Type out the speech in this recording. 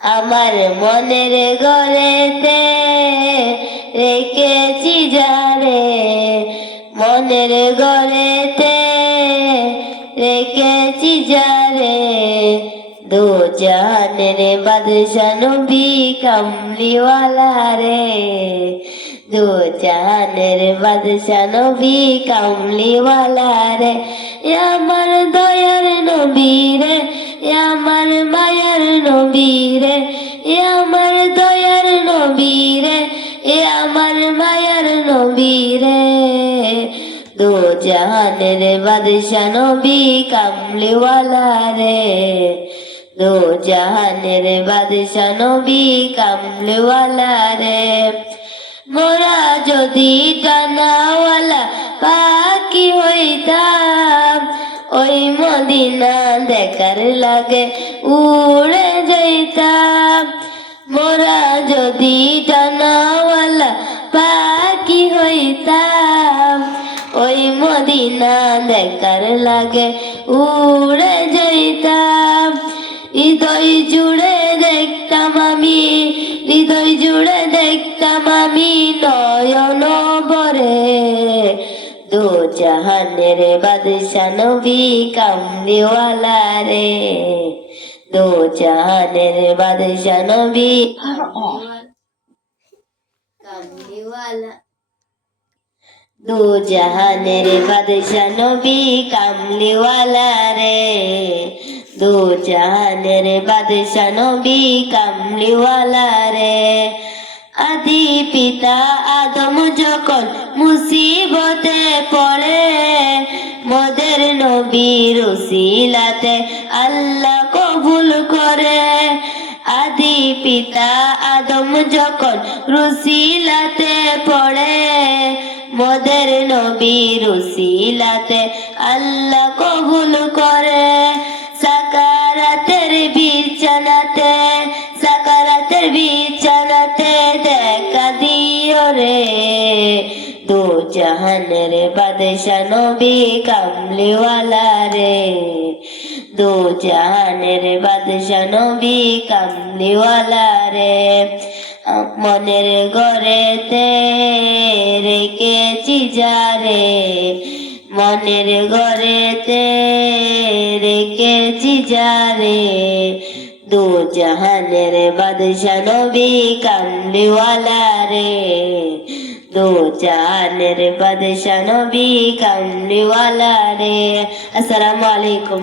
আমার মনের ঘরেতে রেখেছি যারে। মনের ঘরেতে রেখেছি যারে। দু জানের বাদশা নবী কামলিওয়ালা রে দু জানের বাদশা নবী কামলিওয়ালা রে আমার দয়ার নবী রে আমার মায়ার নবী রে, এ আমার দয়ার নবী রে, এ আমার মায়ার নবী রে। দু জাহানের বাদশা নবী কামলিওয়ালা রে দু জাহানের বাদশা নবী কামলিওয়ালা রে। মোরা যদি টানাওয়ালা পাখি হইতাম ওই মদিনা দেখার লাগে উড়ে যাইতাম। মোরা যদি টানাওয়ালা পাখি হইতাম, ওই মদিনা দেখার লাগে উড়ে যাইতাম। হৃদয় জুড়ে দেখতাম আমি, হৃদয় জুড়ে দেখতাম আমি নয়ন বরে দু জাহানের বাদশা নবী কামলিওয়ালা রে দু জাহানের বাদশা নবী দু জাহানের বাদশা নবী কামলিওয়ালা রে দু জাহানের বাদশা নবী কামলিওয়ালা রে আদি পিতা আদম যখন মুসিবতে পড়ে, মোদের নবীর উসিলাতে আল্লাহ কবুল করে। আদি পিতা আদম যখন রুসিলাতে পড়ে, মোদের নবীর উসিলাতে আল্লাহ কবুল করে। সাকারাতের বিছানাতে সাকারাতের বিছানাতে দেখা দিও রে। দু জাহানের বাদশা নবী কামলিওয়ালা রে। দু জাহানের বাদশা নবী কামলিওয়ালা রে। মনের ঘরেতে রেখেছি যারে মনের ঘরেতে রেখেছি যারে দু জাহানের বাদশা নবী কামলিওয়ালা রে দু জাহানের বাদশা নবী কামলিওয়ালা রে আসসালামু আলাইকুম